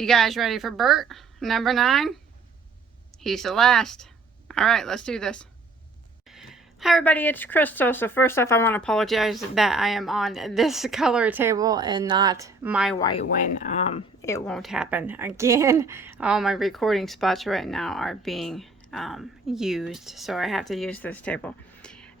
You guys ready for Bert? Number 9? He's the last. Alright, let's do this. Hi everybody, it's Crystal. So first off, I want to apologize that I am on this color table and not my white one. It won't happen again. All my recording spots right now are being used, so I have to use this table.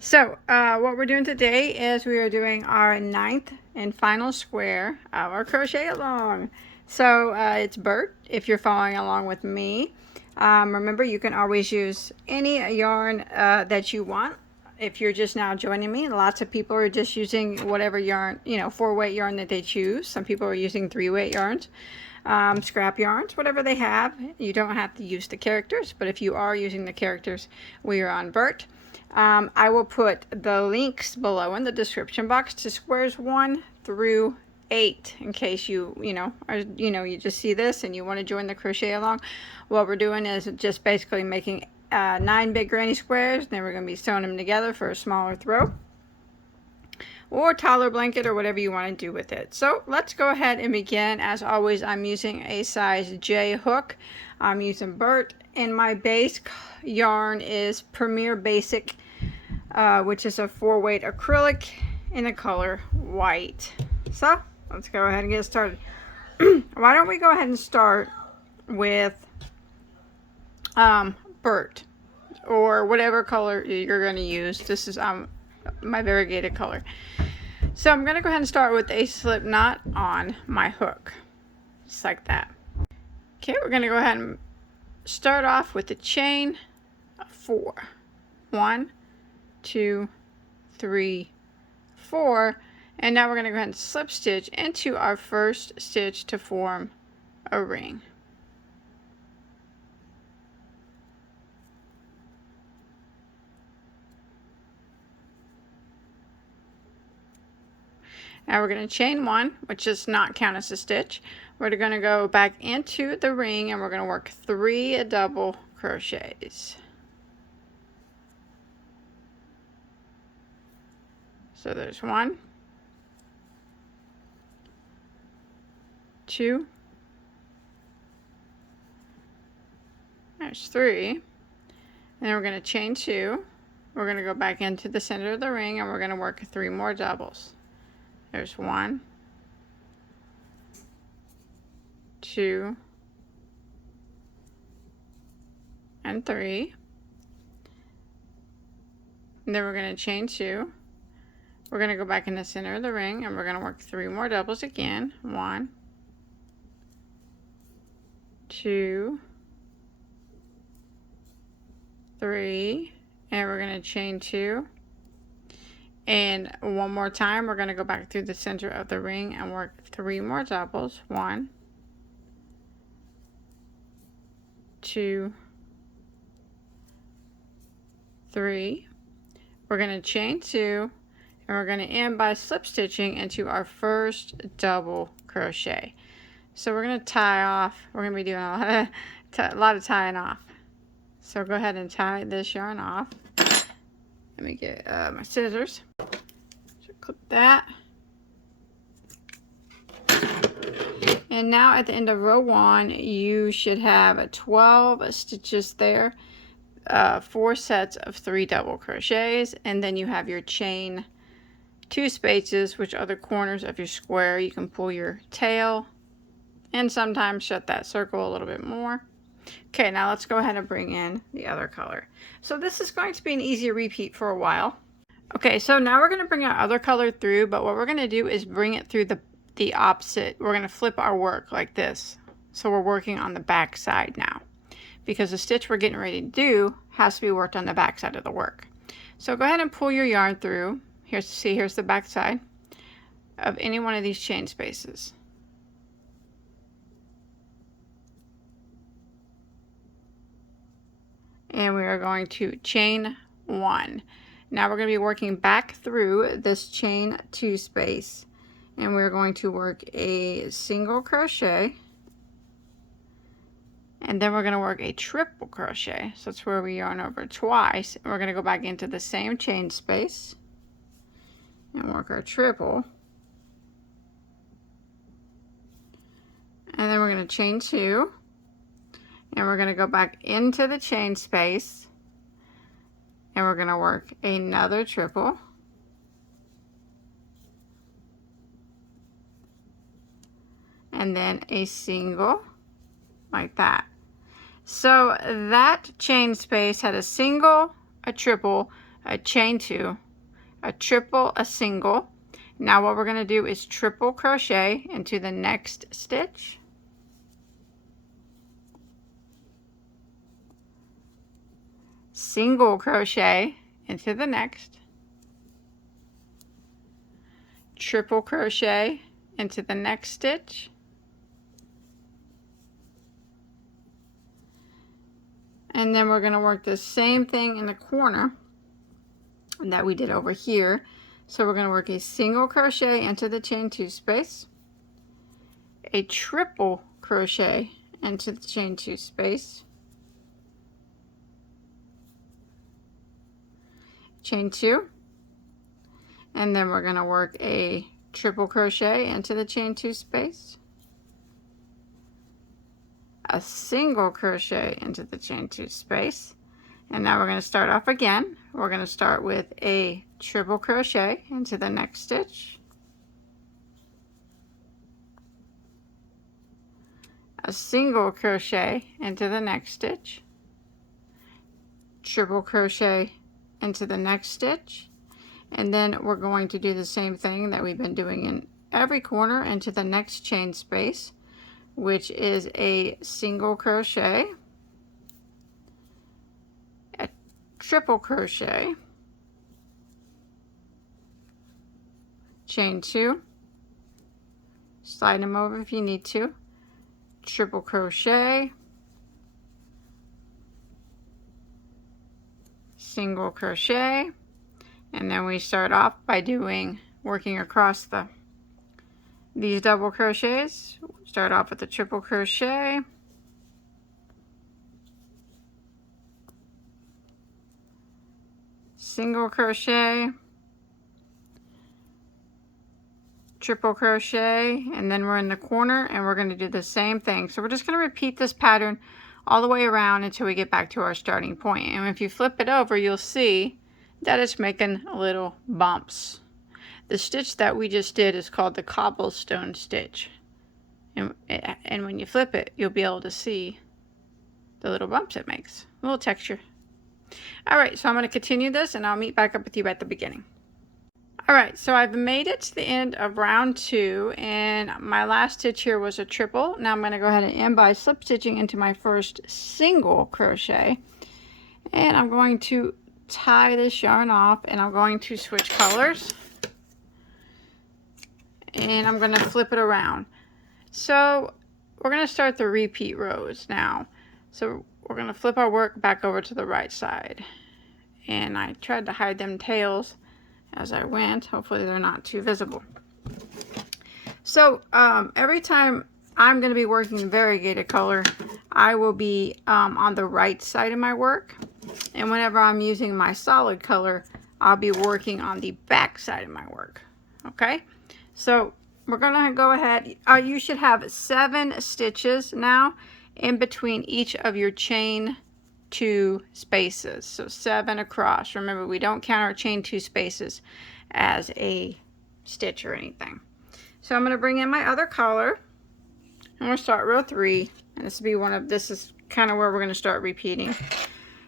So what we're doing today is we are doing our 9th and final square of our crochet along. So it's Bert if you're following along with me. Remember, you can always use any yarn that you want. If you're just now joining me, lots of people are just using whatever yarn, 4-weight yarn that they choose. Some people are using 3-weight yarns, scrap yarns, whatever they have. You don't have to use the characters, but if you are using the characters, we are on Bert. I will put the links below in the description box to squares 1 through 8 in case you just see this and you want to join the crochet along. What we're doing is just basically making 9 big granny squares, then we're going to be sewing them together for a smaller throw or toddler blanket or whatever you want to do with it. So let's go ahead and begin. As always, I'm using a size J hook. I'm using Bert, and my base yarn is Premier Basic, which is a 4-weight acrylic in the color white. So let's go ahead and get started. Why don't we go ahead and start with Bert, or whatever color you're going to use. This is my variegated color. So I'm going to go ahead and start with a slip knot on my hook, just like that. Okay, we're going to go ahead and start off with the chain of 4. 1, 2, 3, 4, and now we're going to go ahead and slip stitch into our first stitch to form a ring. Now we're going to chain 1, which does not count as a stitch. We're going to go back into the ring and we're going to work 3 double crochets. So there's 1, 2, there's 3, and then we're going to chain 2. We're going to go back into the center of the ring and we're going to work 3 more doubles. There's 1, 2, and 3. And then we're going to chain 2. We're going to go back in the center of the ring and we're going to work 3 more doubles again. 1, 2, 3, and we're going to chain 2. And one more time, we're going to go back through the center of the ring and work 3 more doubles. 1, 2, 3. We're going to chain 2, and we're going to end by slip stitching into our first double crochet. So we're going to tie off. We're going to be doing a lot of tying off. So go ahead and tie this yarn off. Let me get my scissors. So clip that. And now at the end of row 1, you should have 12 stitches there. 4 sets of 3 double crochets, and then you have your chain 2 spaces, which are the corners of your square. You can pull your tail and sometimes shut that circle a little bit more. Okay, now let's go ahead and bring in the other color. So this is going to be an easy repeat for a while. Okay, so now we're going to bring our other color through, but what we're going to do is bring it through the opposite. We're going to flip our work like this. So we're working on the back side now, because the stitch we're getting ready to do has to be worked on the back side of the work. So go ahead and pull your yarn through. Here's the back side of any one of these chain spaces. And we are going to chain 1. Now we're going to be working back through this chain 2 space, and we're going to work a single crochet, and then we're going to work a triple crochet. So that's where we yarn over twice, and we're going to go back into the same chain space and work our triple, and then we're going to chain 2, and we're going to go back into the chain space, and we're going to work another triple, and then a single like that. So that chain space had a single, a triple, a chain 2, a triple, a single. Now what we're going to do is triple crochet into the next stitch, single crochet into the next, triple crochet into the next stitch, and then we're going to work the same thing in the corner that we did over here. So we're going to work a single crochet into the chain 2 space, a triple crochet into the chain 2 space, chain 2, and then we're going to work a triple crochet into the chain 2 space, a single crochet into the chain 2 space, and now we're going to start off again. We're going to start with a triple crochet into the next stitch, a single crochet into the next stitch, triple crochet into the next stitch, and then we're going to do the same thing that we've been doing in every corner into the next chain space, which is a single crochet, a triple crochet, chain 2, slide them over if you need to, triple crochet, single crochet, and then we start off by working across these double crochets. Start off with a triple crochet, single crochet, triple crochet, and then we're in the corner and we're going to do the same thing. So we're just going to repeat this pattern all the way around until we get back to our starting point. And if you flip it over, you'll see that it's making little bumps. The stitch that we just did is called the Cobblestone Stitch, and when you flip it, you'll be able to see the little bumps it makes, a little texture. Alright, so I'm going to continue this and I'll meet back up with you at the beginning. Alright, so I've made it to the end of round 2, and my last stitch here was a triple. Now I'm going to go ahead and end by slip stitching into my first single crochet, and I'm going to tie this yarn off, and I'm going to switch colors, and I'm going to flip it around. So we're going to start the repeat rows now. So we're going to flip our work back over to the right side, and I tried to hide them tails as I went. Hopefully they're not too visible. So every time I'm going to be working variegated color, I will be on the right side of my work, and whenever I'm using my solid color, I'll be working on the back side of my work. Okay, so we're going to go ahead. You should have 7 stitches now in between each of your chain 2 spaces, so 7 across. Remember, we don't count our chain 2 spaces as a stitch or anything. So I'm going to bring in my other color. I'm going to start row 3, and this is kind of where we're going to start repeating.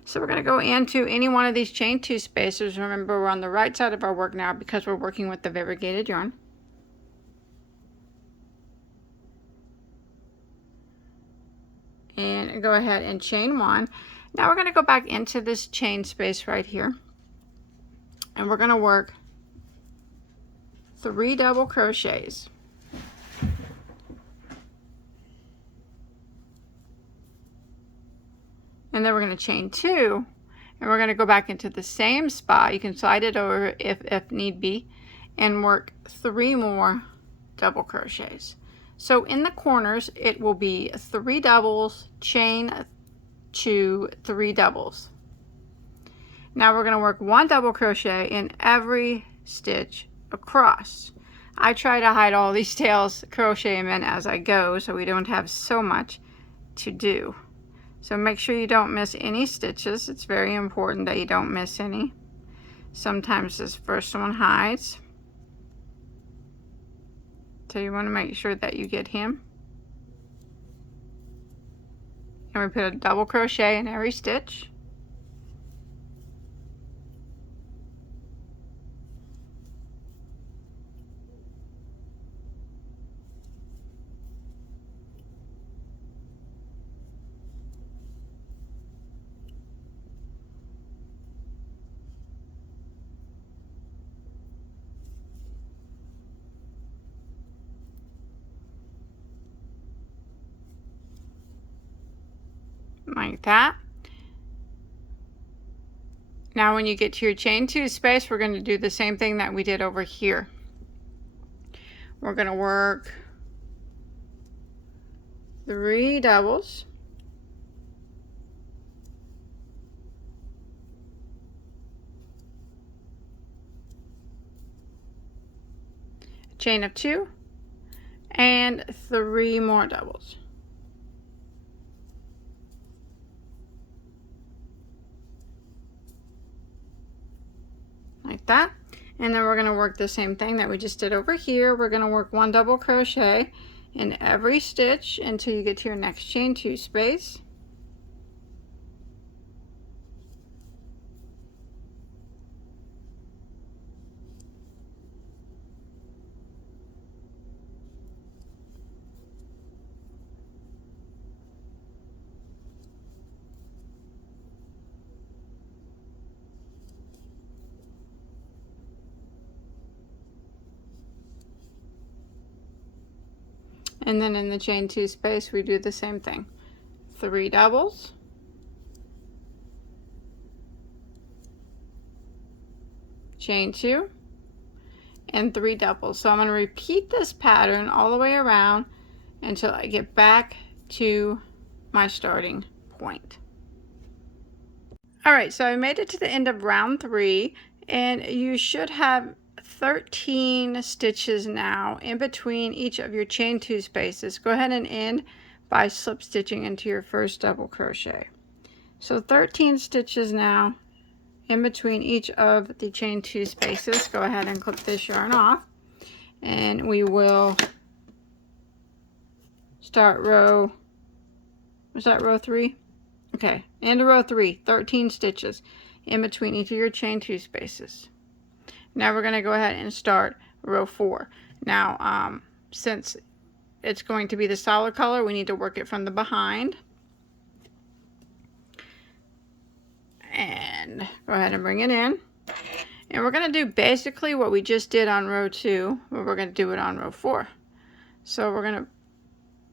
So we're going to go into any one of these chain 2 spaces. Remember, we're on the right side of our work now because we're working with the variegated yarn. And go ahead and chain 1. Now we're going to go back into this chain space right here, and we're going to work 3 double crochets. And then we're going to chain 2, and we're going to go back into the same spot. You can slide it over if need be, and work 3 more double crochets. So in the corners, it will be 3 doubles, chain 2, 3 doubles. Now we're going to work 1 double crochet in every stitch across. I try to hide all these tails, crochet them in as I go so we don't have so much to do. So make sure you don't miss any stitches. It's very important that you don't miss any. Sometimes this first one hides, so you want to make sure that you get him. And we put a double crochet in every stitch. Like that. Now when you get to your chain 2 space, we're going to do the same thing that we did over here. We're going to work 3 doubles, chain of 2, and 3 more doubles. Like that. And then we're going to work the same thing that we just did over here. We're going to work 1 double crochet in every stitch until you get to your next chain 2 space. And then in the chain 2 space, we do the same thing. 3 doubles, chain 2, and 3 doubles. So I'm going to repeat this pattern all the way around until I get back to my starting point. Alright, so I made it to the end of round 3, and you should have 13 stitches now in between each of your chain 2 spaces. Go ahead and end by slip stitching into your first double crochet. So 13 stitches now in between each of the chain 2 spaces. Go ahead and clip this yarn off, and we will start row, was that row 3? Okay, end of row 3, 13 stitches in between each of your chain 2 spaces. Now we're going to go ahead and start row 4. Now, since it's going to be the solid color, we need to work it from the behind. And go ahead and bring it in. And we're going to do basically what we just did on row 2, but we're going to do it on row 4. So we're going to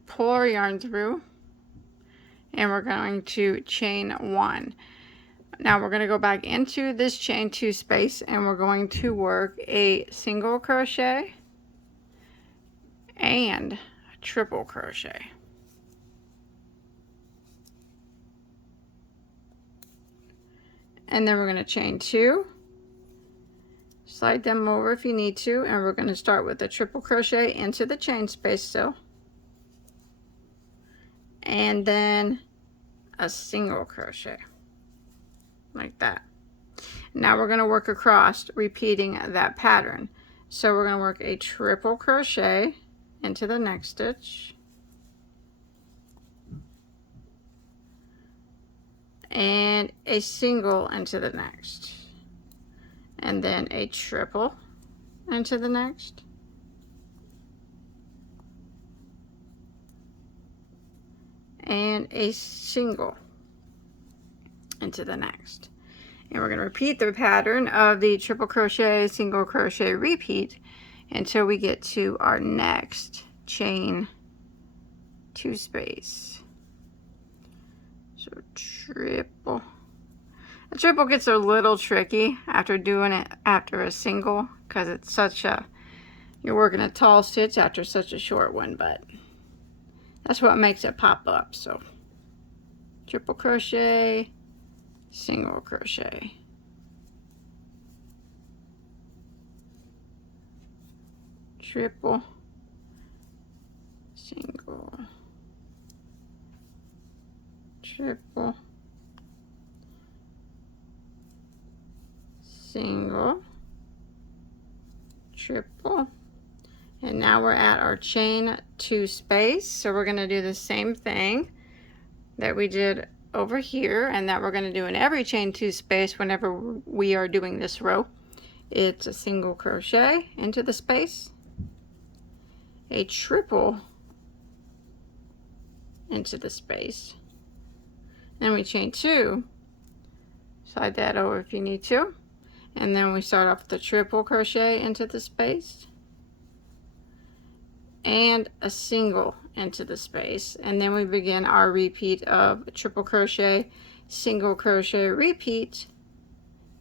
pull our yarn through, and we're going to chain 1. Now we're going to go back into this chain 2 space, and we're going to work a single crochet and a triple crochet. And then we're going to chain 2, slide them over if you need to, and we're going to start with a triple crochet into the chain space still, and then a single crochet. Like that. Now we're going to work across, repeating that pattern. So we're going to work a triple crochet into the next stitch, and a single into the next, and then a triple into the next, and a single into the next. And we're going to repeat the pattern of the triple crochet, single crochet, repeat until we get to our next chain 2 space. So triple. A triple gets a little tricky after doing it after a single, because it's such a, you're working a tall stitch after such a short one, but that's what makes it pop up. So triple crochet, single crochet, triple, single, triple, single, triple, and now we're at our chain 2 space. So we're going to do the same thing that we did over here and that we're going to do in every chain 2 space whenever we are doing this row. It's a single crochet into the space, a triple into the space, then we chain 2, slide that over if you need to, and then we start off with a triple crochet into the space and a single into the space, and then we begin our repeat of triple crochet, single crochet, repeat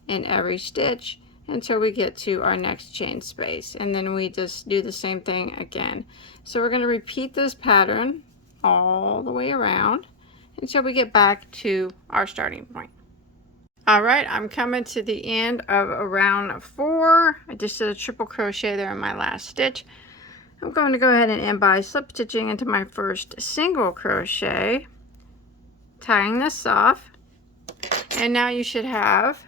in every stitch until we get to our next chain space, and then we just do the same thing again. So we're going to repeat this pattern all the way around until we get back to our starting point. All right, I'm coming to the end of round 4. I just did a triple crochet there in my last stitch. I'm going to go ahead and end by slip stitching into my first single crochet, tying this off, and now you should have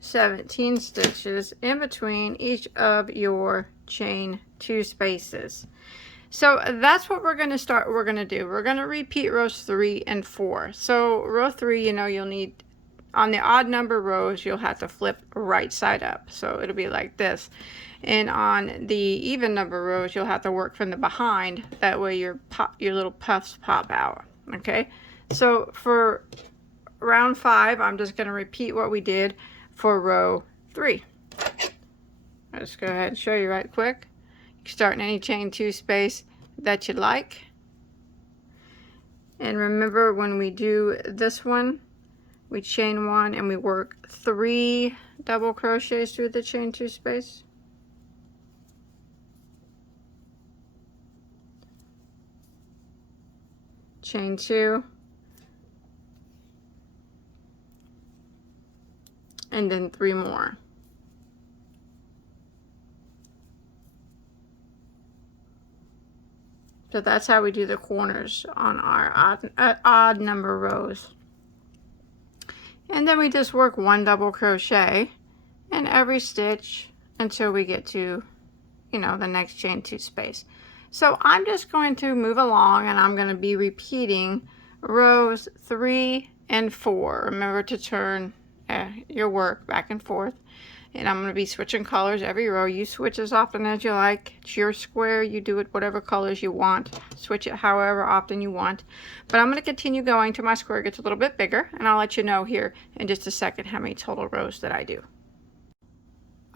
17 stitches in between each of your chain 2 spaces. So that's what we're going to start. We're going to do. We're going to repeat rows 3 and 4. So row 3, you know, you'll need, on the odd number rows, you'll have to flip right side up. So it'll be like this. And on the even number rows, you'll have to work from the behind. That way your little puffs pop out. Okay. So for round 5, I'm just going to repeat what we did for row 3. I'll just go ahead and show you right quick. You can start in any chain 2 space that you like. And remember, when we do this one, we chain 1 and we work 3 double crochets through the chain 2 space. Chain 2, and then 3 more. So that's how we do the corners on our odd number rows. And then we just work 1 double crochet in every stitch until we get to, you know, the next chain 2 space. So I'm just going to move along and I'm going to be repeating rows 3 and 4. Remember to turn your work back and forth. And I'm going to be switching colors every row. You switch as often as you like. It's your square. You do it whatever colors you want. Switch it however often you want. But I'm going to continue going till my square gets a little bit bigger. And I'll let you know here in just a second how many total rows that I do.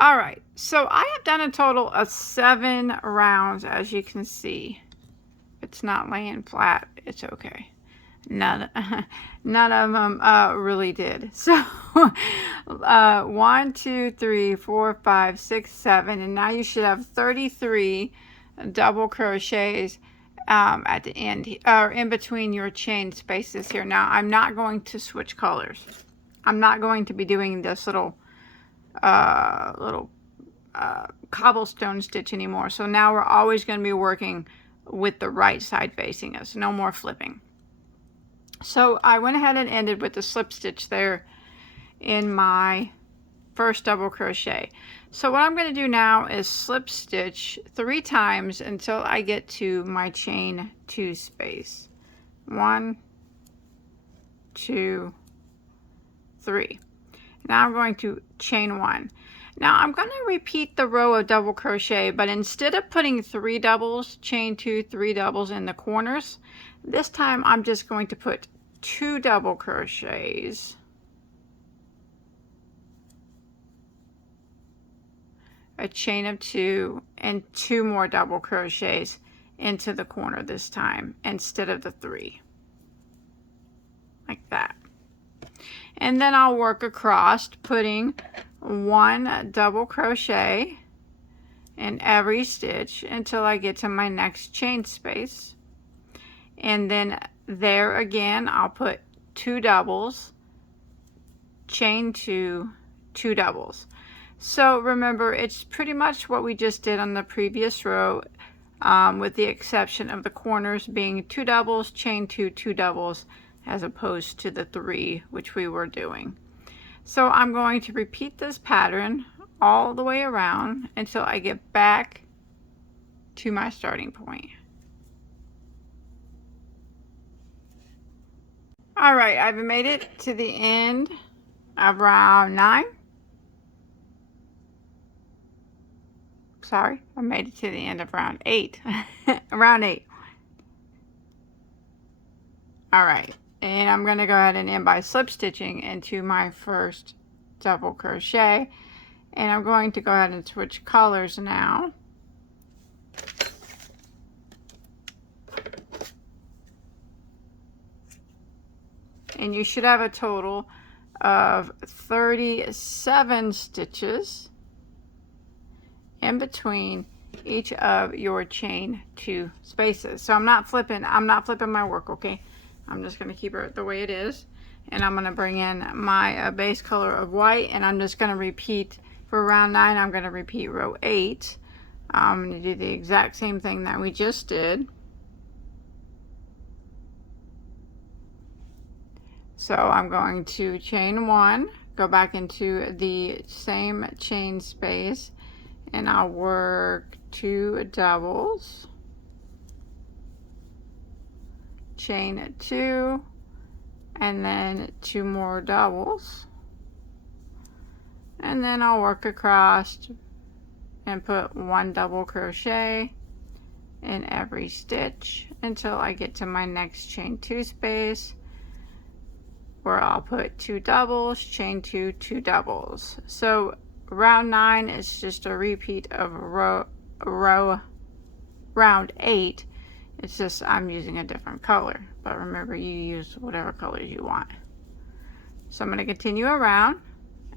Alright, so I have done a total of 7 rounds, as you can see. It's not laying flat. It's okay. None of them really did. So 1, 2, 3, 4, 5, 6, 7, and now you should have 33 double crochets at the end, or in between your chain spaces here. Now I'm not going to switch colors. I'm not going to be doing this little cobblestone stitch anymore. So now we're always going to be working with the right side facing us. No more flipping. So I went ahead and ended with the slip stitch there in my first double crochet. So what I'm going to do now is slip stitch 3 times until I get to my chain 2 space. 1, 2, 3. Now I'm going to chain 1. Now I'm going to repeat the row of double crochet, but instead of putting 3 doubles, chain 2, 3 doubles in the corners, this time I'm just going to put 2 double crochets, a chain of 2, and 2 more double crochets into the corner this time instead of the 3, like that. And then I'll work across, putting 1 double crochet in every stitch until I get to my next chain space. And then there again, I'll put 2 doubles, chain 2, 2 doubles. So remember, it's pretty much what we just did on the previous row, with the exception of the corners being 2 doubles, chain 2, 2 doubles, as opposed to the 3 which we were doing. So I'm going to repeat this pattern all the way around until I get back to my starting point. All right, I've made it to the end of round 9. Sorry, I made it to the end of round 8. Round 8. All right, and I'm going to go ahead and end by slip stitching into my first double crochet, and I'm going to go ahead and switch colors now. And you should have a total of 37 stitches in between each of your chain 2 spaces. So I'm not flipping my work, okay? I'm just going to keep it the way it is, and I'm going to bring in my base color of white, and I'm just going to repeat for round 9. I'm going to repeat row 8. I'm going to do the exact same thing that we just did. So I'm going to chain 1, go back into the same chain space, and I'll work 2 doubles, chain 2, and then 2 more doubles, and then I'll work across and put 1 double crochet in every stitch until I get to my next chain 2 space, where I'll put 2 doubles, chain 2, 2 doubles. So round 9 is just a repeat of round 8. It's just I'm using a different color, but remember, you use whatever colors you want. So I'm going to continue around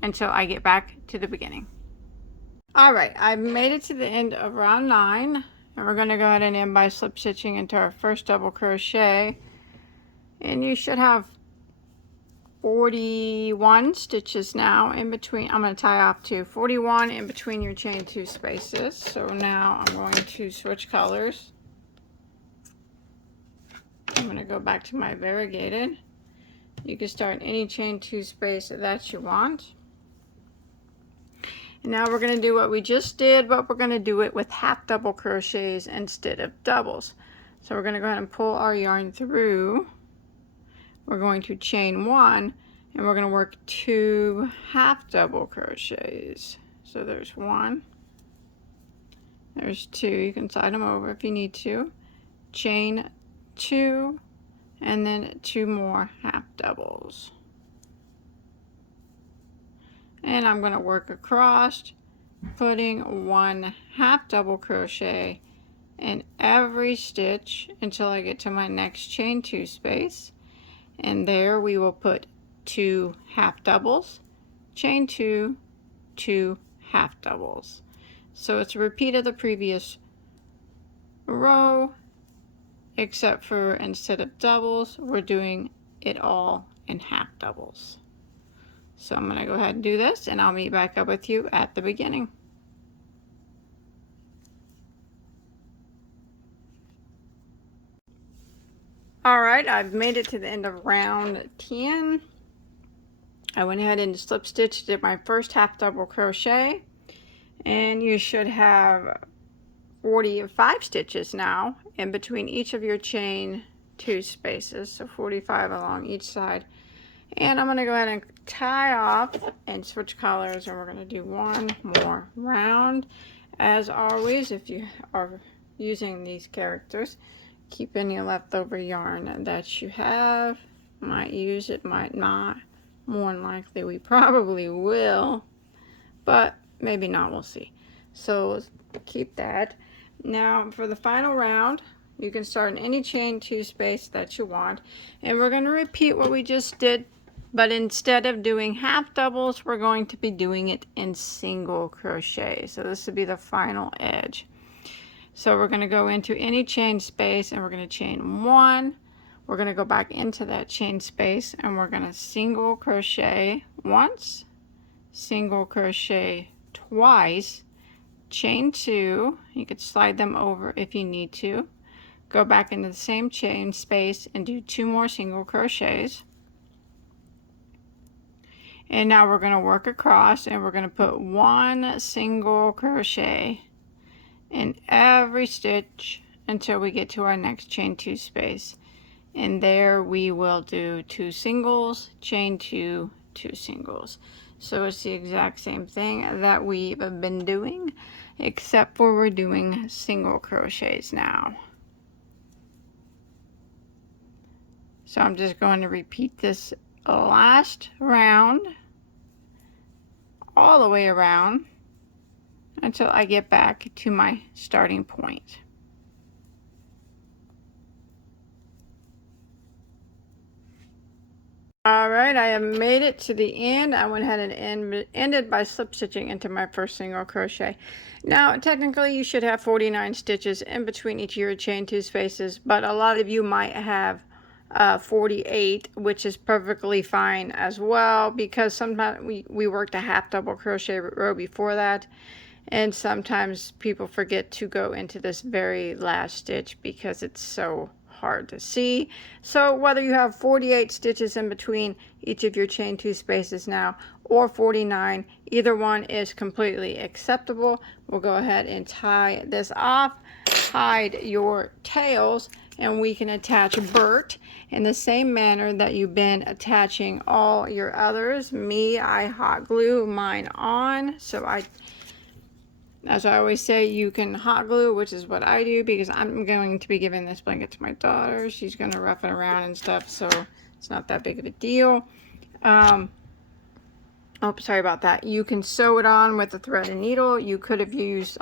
until I get back to the beginning. All right, I've made it to the end of round 9, and we're going to go ahead and end by slip stitching into our first double crochet, and you should have 41 stitches now in between. I'm going to tie off to 41 in between your chain 2 spaces. So now I'm going to switch colors. I'm going to go back to my variegated. You can start any chain 2 space that you want. And now we're going to do what we just did, but we're going to do it with half double crochets instead of doubles. So we're going to go ahead and pull our yarn through. We're going to chain 1, and we're going to work 2 half double crochets. So there's 1, there's 2, you can slide them over if you need to, chain 2, and then 2 more half doubles. And I'm going to work across, putting 1 half double crochet in every stitch until I get to my next chain 2 space. And there we will put 2 half doubles, chain 2, 2 half doubles. So it's a repeat of the previous row, except for instead of doubles, we're doing it all in half doubles. So I'm going to go ahead and do this, and I'll meet back up with you at the beginning. Alright, I've made it to the end of round 10. I went ahead and slip stitched, did my first half double crochet, and you should have 45 stitches now in between each of your chain 2 spaces, so 45 along each side. And I'm going to go ahead and tie off and switch colors, and we're going to do one more round. As always, if you are using these characters, keep any leftover yarn that you have. Might use it, might not. More than likely we probably will, but maybe not, we'll see. So keep that. Now for the final round, you can start in any chain 2 space that you want, and we're going to repeat what we just did, but instead of doing half doubles, we're going to be doing it in single crochet. So this would be the final edge. So we're going to go into any chain space, and we're going to chain 1. We're going to go back into that chain space, and we're going to single crochet once, single crochet twice, chain 2, you could slide them over if you need to, go back into the same chain space and do 2 more single crochets. And now we're going to work across, and we're going to put 1 single crochet in every stitch until we get to our next chain 2 space. And there we will do 2 singles, chain 2, 2 singles. So it's the exact same thing that we've been doing, except for we're doing single crochets now. So I'm just going to repeat this last round all the way around until I get back to my starting point. Alright, I have made it to the end. I went ahead and ended by slip stitching into my first single crochet. Now, technically you should have 49 stitches in between each of your chain 2 spaces, but a lot of you might have 48, which is perfectly fine as well, because sometimes we worked a half double crochet row before that, and sometimes people forget to go into this very last stitch because it's so hard to see. So whether you have 48 stitches in between each of your chain 2 spaces now or 49, either one is completely acceptable. We'll go ahead and tie this off, hide your tails, and we can attach Bert in the same manner that you've been attaching all your others. I hot glue mine on, so as I always say, you can hot glue, which is what I do, because I'm going to be giving this blanket to my daughter. She's going to rough it around and stuff, so it's not that big of a deal. Oh, sorry about that. You can sew it on with a thread and needle. You could have used,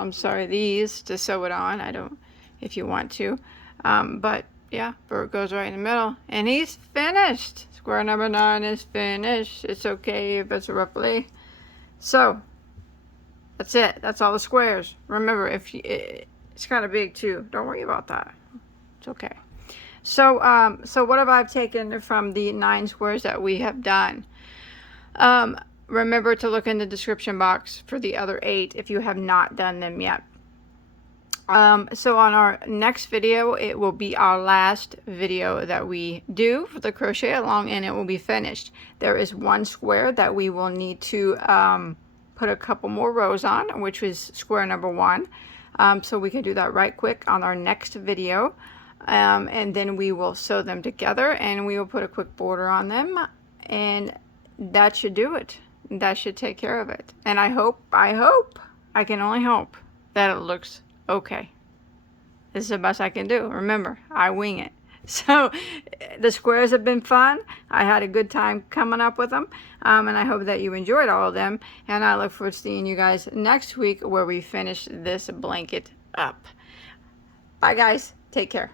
these to sew it on. If you want to. But yeah, Bert goes right in the middle, and he's finished. Square number 9 is finished. It's okay if it's roughly. So that's it. That's all the squares. Remember, it's kind of big too. Don't worry about that. It's okay. So so what have I taken from the 9 squares that we have done? Remember to look in the description box for the other 8 if you have not done them yet. So on our next video, it will be our last video that we do for the crochet along, and it will be finished. There is 1 square that we will need to put a couple more rows on, which was square number 1. So we can do that right quick on our next video, and then we will sew them together, and we will put a quick border on them, and that should do it. That should take care of it. And I can only hope that it looks okay. This is the best I can do. Remember, I wing it. So the squares have been fun. I had a good time coming up with them, and I hope that you enjoyed all of them, and I look forward to seeing you guys next week where we finish this blanket up. Bye guys, take care.